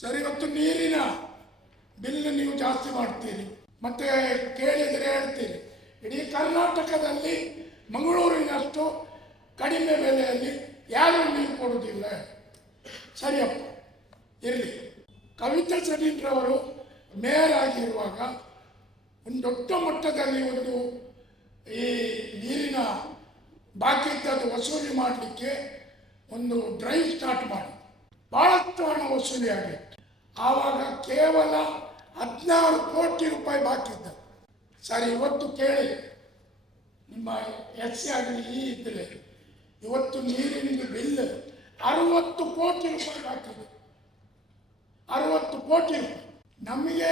Sir ಇವತ್ತು ನೀರಿನ bill ನೀವು ಜಾಸ್ತಿ ಮಾಡ್ತೀರಿ. ಮತ್ತೆ ಕೇಳಿದರೆ ಹೇಳ್ತೀರಿ ಇಡೀ ಕರ್ನಾಟಕದಲ್ಲಿ ಮಂಗಳೂರಿನಷ್ಟು ಕಡಿಮೆ ಬೆಲೆಯಲ್ಲಿ ಯಾರು ನೀರು ಕೊಡುವುದಿಲ್ಲ. ಸರಿಯಪ್ಪ, ಇರಲಿ. ಕವಿತಾ ಸಲೀಂದ್ರವರು ಮೇಯರ್ ಆಗಿರುವಾಗ ಒಂದು ದೊಡ್ಡ ಮಟ್ಟದಲ್ಲಿ ಒಂದು ಈ ನೀರಿನ ಬಾಕಿ ಇದ್ದದ್ದು ವಸೂಲಿ ಮಾಡಲಿಕ್ಕೆ ಒಂದು ಡ್ರೈವ್ ಸ್ಟಾರ್ಟ್ ಮಾಡಿ. ಭಾಳಷ್ಟು ಹಣ ವಸೂಲಿ ಆಗಿತ್ತು. ಆವಾಗ ಕೇವಲ ಹದಿನಾರು ಕೋಟಿ ರೂಪಾಯಿ ಬಾಕಿ ಇದ್ದ ಸರ್, ಇವತ್ತು ಕೇಳಿ, ನಿಮ್ಮ ಎಸ್ ಸಿ ಆಗಲಿ ಈ ಇದ್ದರೆ ಇವತ್ತು ನೀರಿನ ಬಿಲ್ ಅರವತ್ತು ಕೋಟಿ ರೂಪಾಯಿ ಬಾಕಿ ಇದೆ. ಅರವತ್ತು ಕೋಟಿ ನಮಗೆ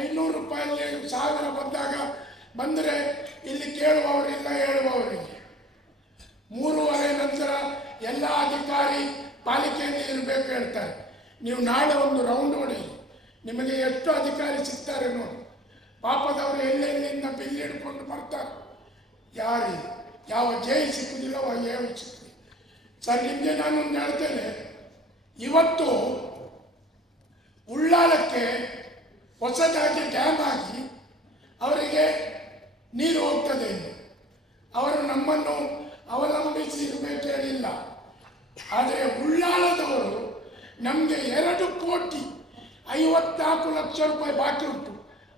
ಐನೂರು ರೂಪಾಯಲ್ಲಿ ಸಾವಿರ ಬಂದಾಗ ಬಂದರೆ ಇಲ್ಲಿ ಕೇಳುವವರಿಲ್ಲ, ಹೇಳುವವರಿಲ್ಲ. ಮೂರುವರೆ ನಂತರ ಎಲ್ಲ ಅಧಿಕಾರಿ ಪಾಲಿಕೆಯಲ್ಲಿ ಇರಬೇಕು ಹೇಳ್ತಾರೆ. ನೀವು ನಾಳೆ ಒಂದು ರೌಂಡ್ ನೋಡಿ ನಿಮಗೆ ಎಷ್ಟು ಅಧಿಕಾರಿ ಸಿಗ್ತಾರೆ ನೋಡಿ. ಪಾಪದವರು ಎಲ್ಲೆಲ್ಲಿಂದ ಬಿಲ್ ಹಿಡ್ಕೊಂಡು ಬರ್ತಾರೆ. ಯಾರಿ? ಯಾವ ಜೈ ಸಿಕ್ಕುದಿಲ್ಲ ಯಾವ ಸಿಕ್ಕುದಿಲ್ಲ. ಸರ್, ನಿಮಗೆ ನಾನೊಂದು ಹೇಳ್ತೇನೆ. ಇವತ್ತು ಉಳ್ಳಾಲಕ್ಕೆ ಹೊಸದಾಗಿ ಡ್ಯಾಮ್ ಆಗಿ ಅವರಿಗೆ ನೀರು ಹೋಗ್ತದೆ. ಅವರು ನಮ್ಮನ್ನು ಅವಲಂಬಿಸಿ ಇರಬೇಕೇನಿಲ್ಲ ಆದರೆ ಉಳ್ಳಾಳದವರು ನಮಗೆ ಎರಡು ಕೋಟಿ ಐವತ್ನಾಲ್ಕು ಲಕ್ಷ ರೂಪಾಯಿ ಬಾಕಿ ಉಂಟು.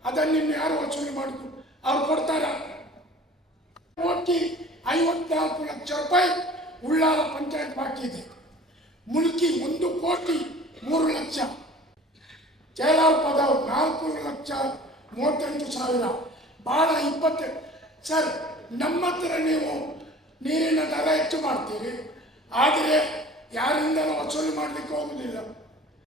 ಅದನ್ನು ಯಾರು ವಸೂಲಿ ಮಾಡಿದ್ರು ಅವ್ರು ಕೊಡ್ತಾರ? ಕೋಟಿ ಐವತ್ನಾಲ್ಕು ಲಕ್ಷ ರೂಪಾಯಿ ಉಳ್ಳಾಲ ಪಂಚಾಯತ್ ಬಾಕಿ ಇದೆ. ಮುಲ್ಕಿ ಒಂದು ಕೋಟಿ ಮೂರು ಲಕ್ಷ. ಜಯಲಾಲ್ ಪದವ್ ನಾಲ್ಕು ಲಕ್ಷ ಮೂವತ್ತೆಂಟು ಸಾವಿರ. ಭಾಳ ಇಪ್ಪತ್ತು ಸರ್ ನಮ್ಮ ಹತ್ರ ನೀವು ನೀರಿನ ದರ ಹೆಚ್ಚು ಮಾಡ್ತೀರಿ. ಆದರೆ ಯಾರಿಂದಲೂ ವಸೂಲಿ ಮಾಡಲಿಕ್ಕೆ ಹೋಗುದಿಲ್ಲ